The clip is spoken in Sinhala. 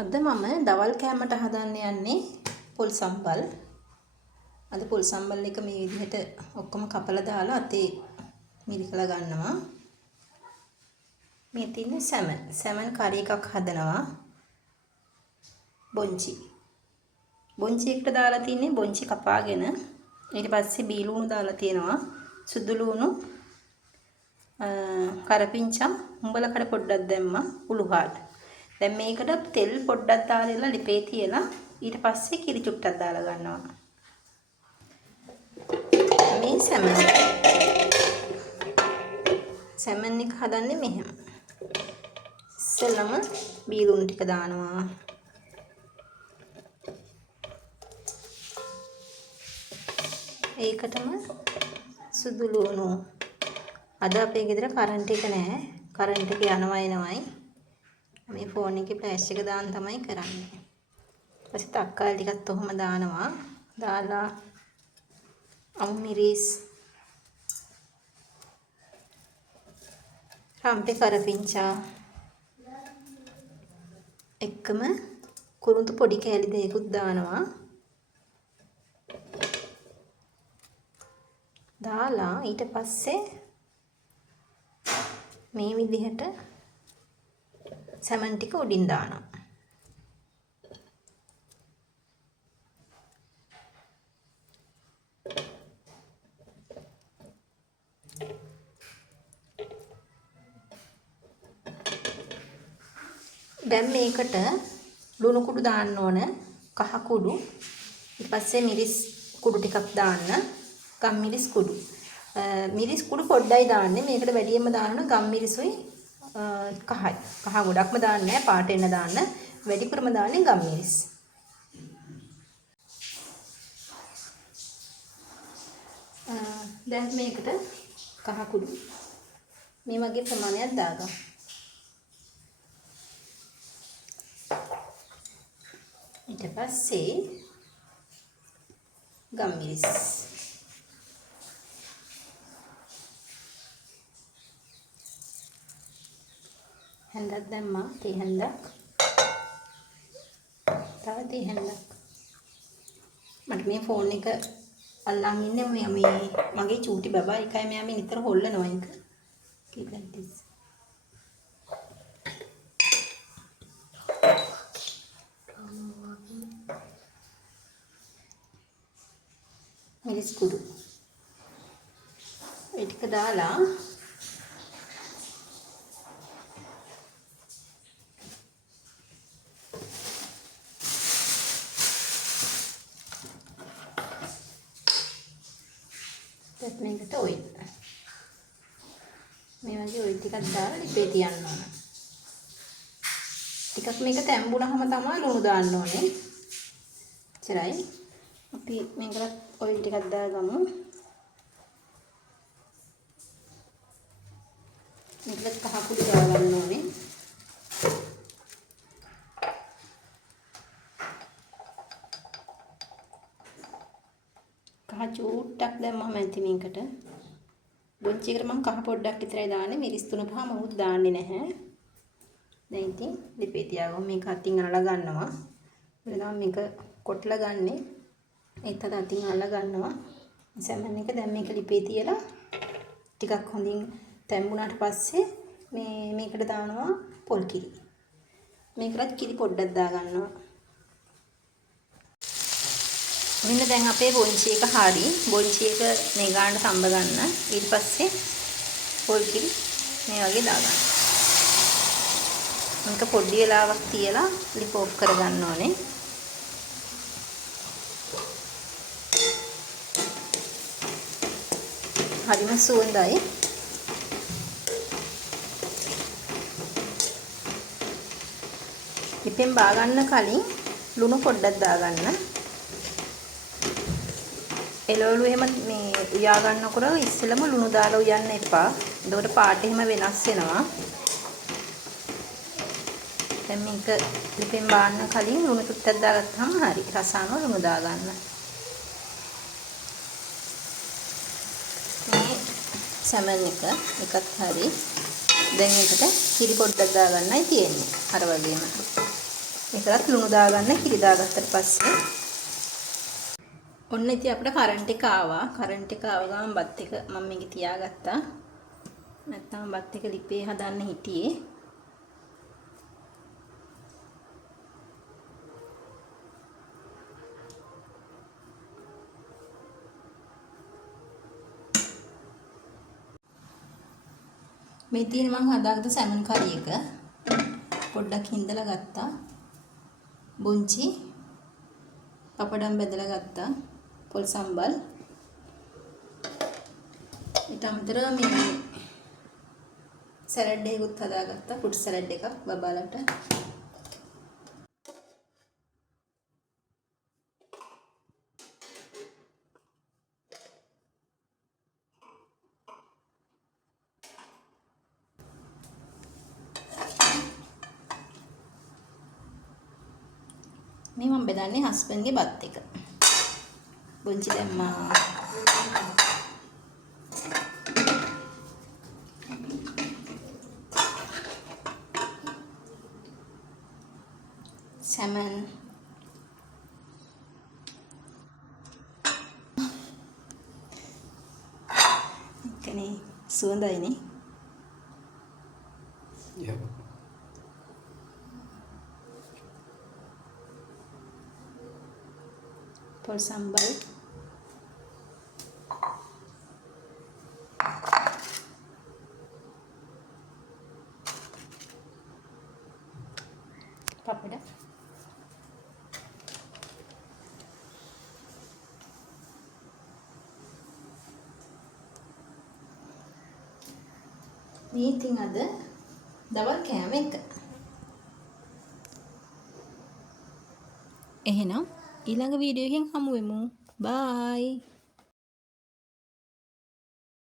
අද මම දවල් කෑමට හදන්න යන්නේ පොල් සම්බල්. අද පොල් සම්බල් එක මේ විදිහට ඔක්කොම කපලා දාලා අතේ මිරිකලා ගන්නවා. මේ තියෙන්නේ සැමන් කරි එකක් හදනවා. බොන්චි එකට දාලා තින්නේ බොන්චි කපාගෙන ඊට පස්සේ බීලුණු දාලා තියෙනවා. සුදු ලුණු කරපිංචා උඹලා කඩ පොඩ්ඩක් දැම්මා උළුහාට. දැන් මේකට තෙල් පොඩ්ඩක් දාලා ලිපේ තියලා ඊට පස්සේ කිරි චුට්ටක් දාලා ගන්නවා. මේ සැමන් එක හදන්නේ මෙහෙම. ඉස්සෙල්ලම බීලුණු ටික දානවා. ඒකටම සුදු ලුණු. අද අපේ ගෙදර කරන්ට් එක නැහැ. කරන්ට් එක යනවා එනවයි. මේ ෆෝන් එකේ ෆ්ලෑෂ් එක දාන්න තමයි කරන්නේ. ඊපස්සේ තක්කාලි ටිකත් ඔහොම දානවා. දාලා අමු මිරිස් රම්පේ කරපිංචා එක්කම කුරුඳු පොඩි කෑලි දෙකකුත් දානවා. දාලා ඊට පස්සේ මේ විදිහට සැමන් ටික උඩින් දානවා. දැන් මේකට ලුණු කුඩු දාන්න ඕන, කහ කුඩු. ඊට පස්සේ මිරිස් කුඩු ටිකක් දාන්න, ගම් මිරිස් කුඩු. මිරිස් කුඩු පොඩ්ඩයි දාන්නේ. මේකට වැඩියෙන්ම දාන්න ගම් මිරිසුයි කහයි. කහ ගොඩක්ම දාන්නේ නැහැ, පාට එන්න දාන්න. වැඩිපුරම දාන්නේ ගම් මිරිස්. දැන් මේකට කහ කුඩු මේ වගේ ප්‍රමාණයක් දාගන්න. ඊට පස්සේ ගම් මිරිස් හැන්දක් දැම්මා. තේ හැන්දක්. තව තේ හැන්දක්. මට මේ ෆෝන් එක අල්ලන් ඉන්නේ මේ මගේ චූටි බබා එකයි. මෙයා මේ නිතර හොල්ලනවා එක. keep like this. මිරිස් කුඩු ඒ ටික දාලා මේකට ඔයිල් මේ වගේ ඔයිල් ටිකක් දාලා ලිපේ තියන්න ඕන. ටිකක් මේක තැම්බුනහම තමයි ලුණු දාන්න ඕනේ. එච්චරයි. අපි මේකට ඔයිල් ටිකක් දාගමු. මේකට කහ කුඩු දාගන්න ඕනේ. කහ චූට්ටක් දැම්මම ඇති මේකට. බොන්චි එකට මම කහ පොඩ්ඩක් විතරයි දාන්නේ. මිරිස් 3-5 මමුත් දාන්නේ නැහැ. දැන් ඉතින් ලිපේ තියාගමු. මේක අතින් අනලා ගන්නවා. එතන මේක කොටලා ගන්නේ. ඒත් අද අතින් අල්ලා ගන්නවා. සැමන් එක දැන් මේක ලිපේ තියලා ටිකක් හොඳින් තැම්බුණාට පස්සේ මේකට දානවා පොල් කිරි. මේකට කිරි පොඩ්ඩක් දා ගන්නවා. මෙන්න දැන් අපේ බොන්චි එක හරි. බොන්චි එක මේ ගානට සම්බ ගන්න. ඊට පස්සේ පොල් කිරි මේ වගේ දා ගන්න. මේක පොඩි වෙලාවක් තියලා ලිප ඔෆ් කර ගන්න ඕනේ. හරිම සුවඳයි. ලිපෙන් බා ගන්න කලින් ලුණු පොඩ්ඩක් දාගන්න. එළවලු එහෙම මේ උයා ගන්නකොට ඉස්සෙල්ලම ලුණු දාලා උයන්න එපා. එතකොට පාට එහෙම වෙනස් වෙනවා. දැන් මේක ලිපෙන් බාන්න කලින් ලුණු චුට්ටක් දාගත්තාම හරි. රසායන ලුණු දාගන්න. සැමන් එකත් හරි. දැන් ඒකට කිරි පොඩ්ඩක් දාගන්නයි තියෙන්නේ. අර වගේම. ඒකලත් ලුණු දාගන්න කිරි දාගත්තට පස්සේ ඔන්න ඉතින් අපිට කරන්ට් එක ආවා. කරන්ට් එක ආව ගමන් බත් එක මම මේක තියාගත්තා. නැත්තම් බත් එක ලිපේ හදන්න හිටියේ. මේ තියෙන මම හදාගත්ත සැමන් කරි එක පොඩ්ඩක් හිඳලා ගත්තා. බුංචි පපඩම් බෙදලා ගත්තා. පොල් සම්බල්. ඊට අමතරව මේ සලාඩ් එකකුත් හදාගත්තා. ෆෘට් සලාඩ් එකක් බබාලට. මේ මම බෙදන්නේ හස්බන්ඩ්ගේ බත් එක. බුංචි දැම්මා. සැමන්. කනේ සුවඳයිනේ. Yep. පොල් සම්බල්. පපඩ. මේ ඉතින් අද දවල් කෑම එක. එහෙනම් ඊළඟ වීඩියෝ එකෙන් හමු වෙමු. බයි.